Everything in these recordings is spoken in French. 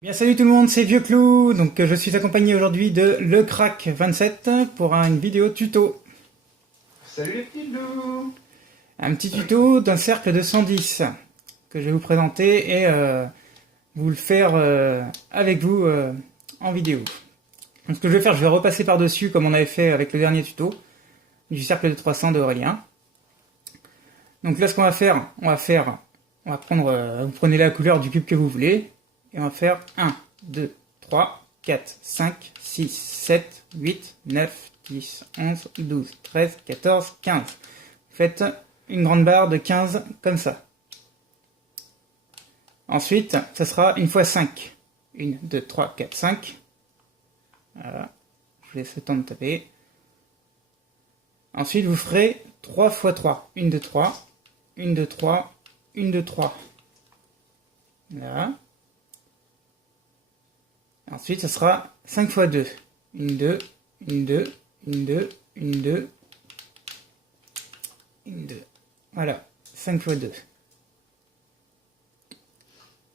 Bien salut tout le monde, c'est Vieux Clou, donc je suis accompagné aujourd'hui de LeCrack27 pour une vidéo tuto. Salut les petits loups. Un petit tuto d'un cercle de 110 que je vais vous présenter et vous le faire avec vous en vidéo. Donc ce que je vais faire, je vais repasser par-dessus comme on avait fait avec le dernier tuto du cercle de 300 d'Aurélien. Donc là ce qu'on va faire, on va prendre, vous prenez la couleur du cube que vous voulez. Et on va faire 1, 2, 3, 4, 5, 6, 7, 8, 9, 10, 11, 12, 13, 14, 15. Vous faites une grande barre de 15 comme ça. Ensuite, ça sera une fois 5. 1, 2, 3, 4, 5. Voilà. Je vous laisse le temps de taper. Ensuite, vous ferez 3 fois 3. 1, 2, 3. 1, 2, 3. 1, 2, 3. Là. Ensuite, ce sera 5 fois 2. 1, 2, 1, 2, 1, 2, 1, 2, 1, 2. Voilà, 5 fois 2.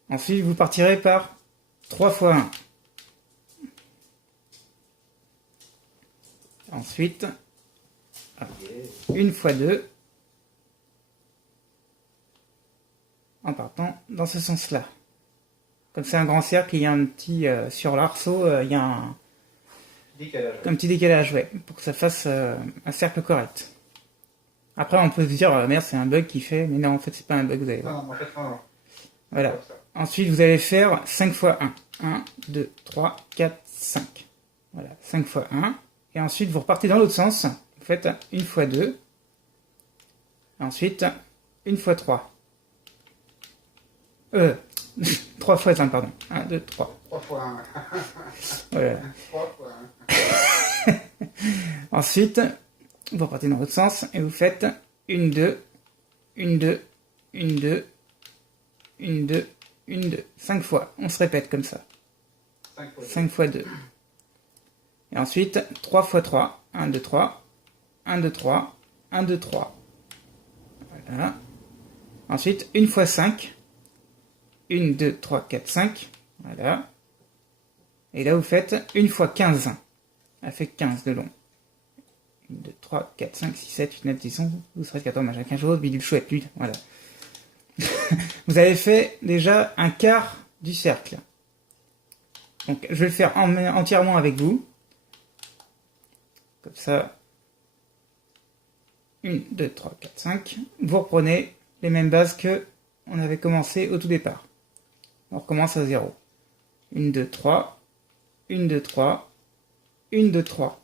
Ensuite, vous partirez par 3 fois 1. Ensuite, 1 fois 2. En partant dans ce sens-là. Comme c'est un grand cercle, il y a un petit... sur l'arceau, il y a un petit décalage, ouais, pour que ça fasse un cercle correct. Après, on peut se dire, merde, c'est un bug qui fait... Mais non, en fait, c'est pas un bug, vous allez voir. Non, en fait, non. Voilà. Ensuite, vous allez faire 5 fois 1. 1, 2, 3, 4, 5. Voilà, 5 fois 1. Et ensuite, vous repartez dans l'autre sens. Vous faites 1 fois 2. Ensuite, 1 fois 3. 3 fois 1, pardon. 1, 2, 3. 3 fois 1. Voilà. 3 fois 1. Ensuite, vous repartez dans l'autre sens et vous faites 1, 2, 1, 2, 1, 2, 1, 2, 1, 2. 5 fois. On se répète comme ça. 5 fois 2. Et ensuite, 3 fois 3. 1, 2, 3. 1, 2, 3. 1, 2, 3. Voilà. Ensuite, 1 fois 5. 1, 2, 3, 4, 5. Voilà. Et là, vous faites 1 fois 15. Elle fait 15 de long. 1, 2, 3, 4, 5, 6, 7, 8, 9, 10, 11, 12, 13, 14, machin, 15 jours, bidule chouette, plus. Voilà. Vous avez fait déjà un quart du cercle. Donc, je vais le faire entièrement avec vous. Comme ça. 1, 2, 3, 4, 5. Vous reprenez les mêmes bases que on avait commencé au tout départ. On recommence à 0. 1, 2, 3. 1, 2, 3. 1, 2, 3.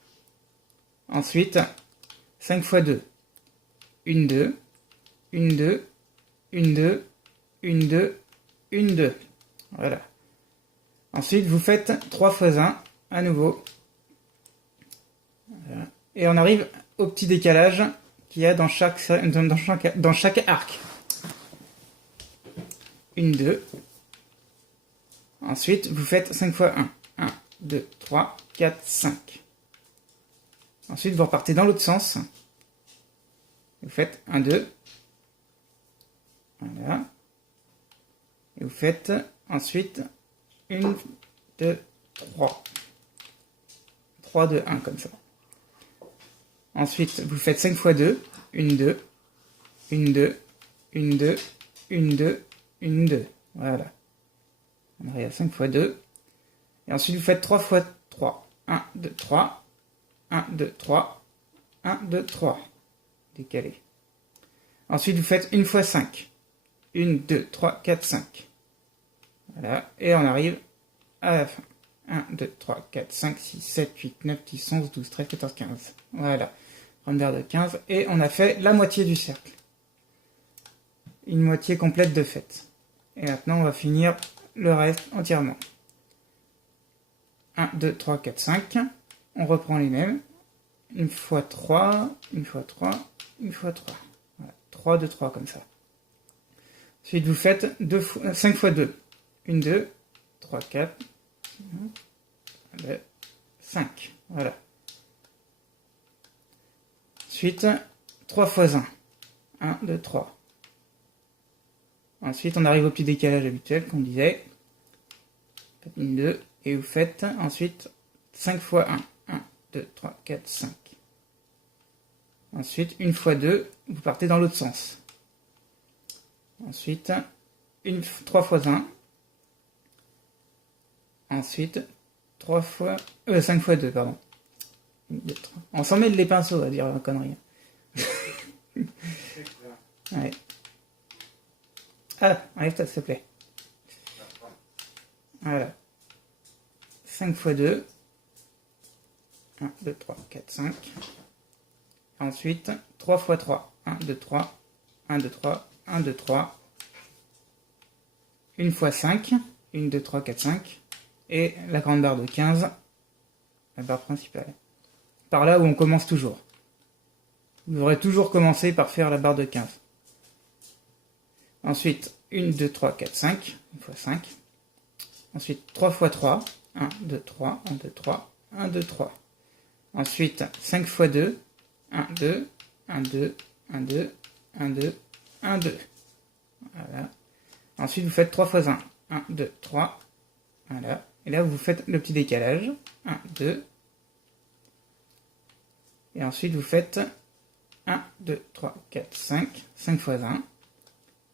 Ensuite, 5 fois 2. 1, 2. 1, 2. 1, 2. 1, 2. 1, 2. Voilà. Ensuite, vous faites 3 fois 1 à nouveau. Voilà. Et on arrive au petit décalage qu'il y a dans chaque arc. 1, 2. Ensuite, vous faites 5 fois 1. 1, 2, 3, 4, 5. Ensuite, vous repartez dans l'autre sens. Vous faites 1, 2. Voilà. Et vous faites ensuite 1, 2, 3. 3, 2, 1, comme ça. Ensuite, vous faites 5 fois 2. 1, 2. 1, 2. 1, 2. 1, 2. 1, 2. Voilà. On arrive à 5 fois 2. Et ensuite, vous faites 3 fois 3. 1, 2, 3. 1, 2, 3. 1, 2, 3. Décalé. Ensuite, vous faites 1 fois 5. 1, 2, 3, 4, 5. Voilà. Et on arrive à la fin. 1, 2, 3, 4, 5, 6, 7, 8, 9, 10, 11, 12, 13, 14, 15. Voilà. Grande barre de 15. Et on a fait la moitié du cercle. Une moitié complète de fait. Et maintenant, on va finir le reste entièrement. 1, 2, 3, 4, 5. On reprend les mêmes. 1 fois 3, 1 fois 3, 1 fois 3. Voilà. 3, 2, 3 comme ça. Ensuite, vous faites 5 fois 2. 1, 2, 3, 4, 5. Voilà. Ensuite, 3 fois 1. 1, 2, 3. Ensuite, on arrive au petit décalage habituel qu'on disait. faites une 2, et vous faites ensuite 5 fois 1. 1, 2, 3, 4, 5. Ensuite, 1 fois 2, vous partez dans l'autre sens. Ensuite, 3 fois 1. Ensuite, 5 fois 2, pardon. 1, 2, 3. On s'en mêle les pinceaux, à dire la connerie. Ouais. Ah, enlève-toi s'il te plaît. Voilà. 5 fois 2. 1, 2, 3, 4, 5. Ensuite, 3 fois 3. 1, 2, 3. 1, 2, 3. 1, 2, 3. 1 fois 5. 1, 2, 3, 4, 5. Et la grande barre de 15. La barre principale. Par là où on commence toujours. Vous aurez toujours commencé par faire la barre de 15. Ensuite, 1, 2, 3, 4, 5. 1 fois 5. Ensuite, 3 fois 3. 1, 2, 3. 1, 2, 3. 1, 2, 3. Ensuite, 5 fois 2. 1, 2. 1, 2. 1, 2. 1, 2. 1, 2. Voilà. Ensuite, vous faites 3 fois 1. 1, 2, 3. Voilà. Et là, vous faites le petit décalage. 1, 2. Et ensuite, vous faites 1, 2, 3, 4, 5. 5 fois 1.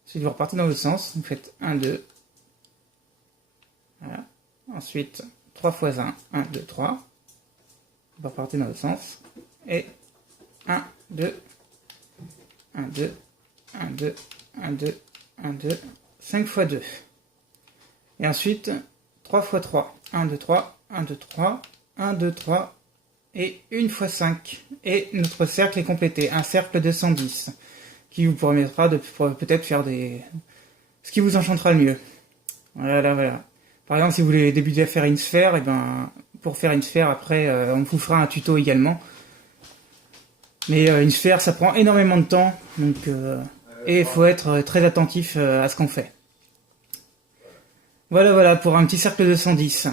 Ensuite, vous repartez dans l'autre sens. Vous faites 1, 2. Voilà. Ensuite, 3 fois 1. 1, 2, 3. Vous repartez dans l'autre sens. Et 1, 2. 1, 2. 1, 2. 1, 2. 1, 2. 5 fois 2. Et ensuite, 3 fois 3. 1, 2, 3. 1, 2, 3. 1, 2, 3. Et 1 fois 5. Et notre cercle est complété. Un cercle de 110. Qui vous permettra de peut-être faire ce qui vous enchantera le mieux. Voilà, voilà. Par exemple, si vous voulez débuter à faire une sphère, et ben, pour faire une sphère, après, on vous fera un tuto également. Mais une sphère, ça prend énormément de temps. Donc, et il faut être très attentif à ce qu'on fait. Voilà, voilà, pour un petit cercle de 110.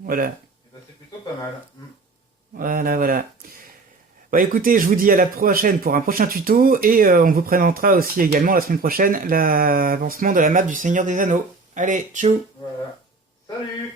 Voilà. C'est plutôt pas mal. Voilà, voilà. Bah écoutez, je vous dis à la prochaine pour un prochain tuto. Et on vous présentera aussi également la semaine prochaine l'avancement de la map du Seigneur des Anneaux. Allez, tchou! Voilà. Salut!